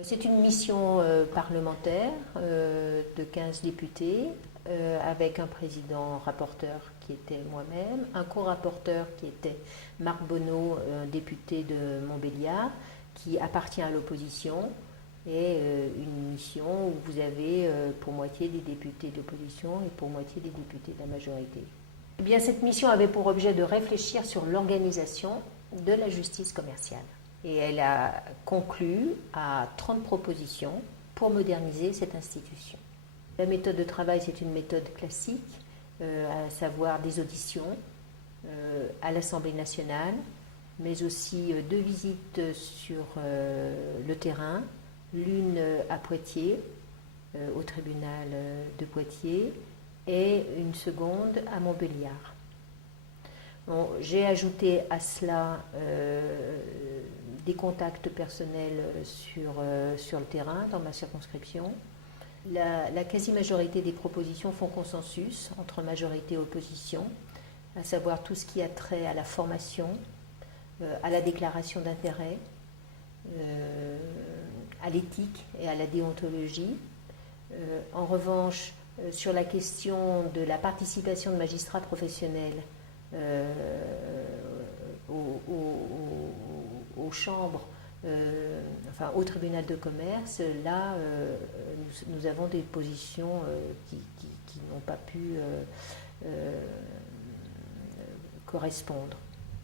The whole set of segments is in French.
C'est une mission parlementaire de 15 députés avec un président rapporteur qui était moi-même, un co-rapporteur qui était Marc Bonneau, un député de Montbéliard, qui appartient à l'opposition, et une mission où vous avez pour moitié des députés d'opposition et pour moitié des députés de la majorité. Eh bien, cette mission avait pour objet de réfléchir sur l'organisation de la justice commerciale. Et elle a conclu à 30 propositions pour moderniser cette institution. La méthode de travail, c'est une méthode classique, à savoir des auditions à l'Assemblée nationale, mais aussi 2 visites sur le terrain, l'une à Poitiers, au tribunal de Poitiers, et une seconde à Montbéliard. Bon, j'ai ajouté à cela des contacts personnels sur le terrain, dans ma circonscription. La quasi-majorité des propositions font consensus entre majorité et opposition, à savoir tout ce qui a trait à la formation, à la déclaration d'intérêt, à l'éthique et à la déontologie. En revanche, sur la question de la participation de magistrats professionnels aux chambres, au tribunal de commerce, là, nous avons des positions qui n'ont pas pu correspondre.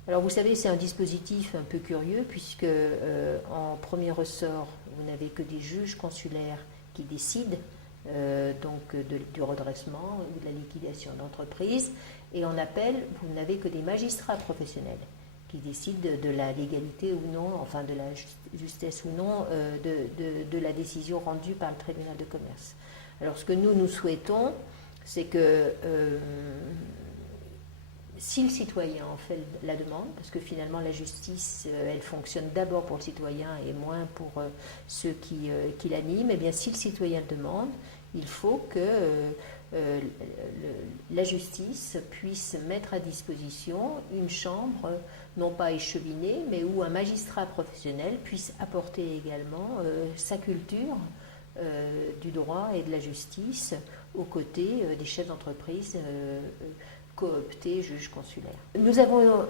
Alors vous savez, c'est un dispositif un peu curieux puisque en premier ressort, vous n'avez que des juges consulaires qui décident du redressement ou de la liquidation d'entreprise, et en appel, vous n'avez que des magistrats professionnels qui décident de la légalité ou non, enfin de la justesse ou non de la décision rendue par le tribunal de commerce. Alors ce que nous souhaitons, c'est que si le citoyen en fait la demande, parce que finalement la justice, elle fonctionne d'abord pour le citoyen et moins pour ceux qui l'animent, et bien si le citoyen le demande, il faut que la justice puisse mettre à disposition une chambre, non pas échevinée, mais où un magistrat professionnel puisse apporter également sa culture du droit et de la justice aux côtés des chefs d'entreprise cooptés, juges consulaires. Nous avons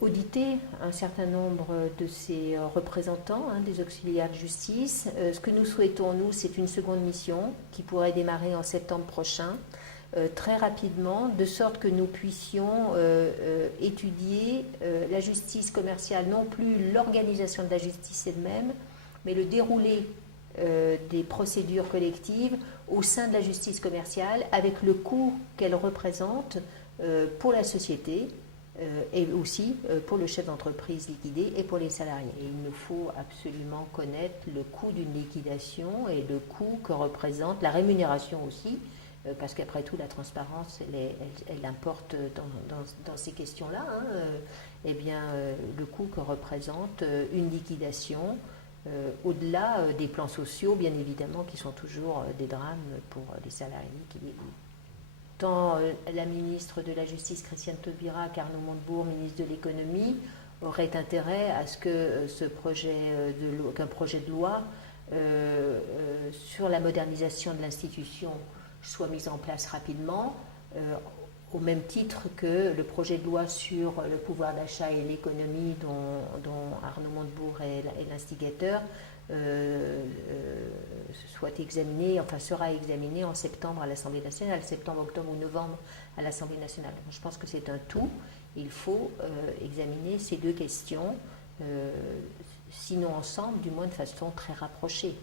audité un certain nombre de ces représentants, des auxiliaires de justice. Ce que nous souhaitons, nous, c'est une seconde mission qui pourrait démarrer en septembre prochain, très rapidement, de sorte que nous puissions étudier la justice commerciale, non plus l'organisation de la justice elle-même, mais le déroulé des procédures collectives au sein de la justice commerciale, avec le coût qu'elle représente pour la société et aussi pour le chef d'entreprise liquidé et pour les salariés. Et il nous faut absolument connaître le coût d'une liquidation et le coût que représente la rémunération aussi, parce qu'après tout la transparence elle importe dans ces questions-là, le coût que représente une liquidation, au-delà des plans sociaux, bien évidemment, qui sont toujours des drames pour les salariés qui les vivent. Tant la ministre de la Justice, Christiane Taubira, qu'Arnaud Montebourg, ministre de l'Économie, auraient intérêt à ce que qu'un projet de loi sur la modernisation de l'institution soit mis en place rapidement, au même titre que le projet de loi sur le pouvoir d'achat et l'économie dont Arnaud Montebourg est l'instigateur sera examiné en septembre à l'Assemblée nationale, septembre, octobre ou novembre à l'Assemblée nationale. Donc, je pense que c'est un tout. Il faut examiner ces deux questions, sinon ensemble, du moins de façon très rapprochée.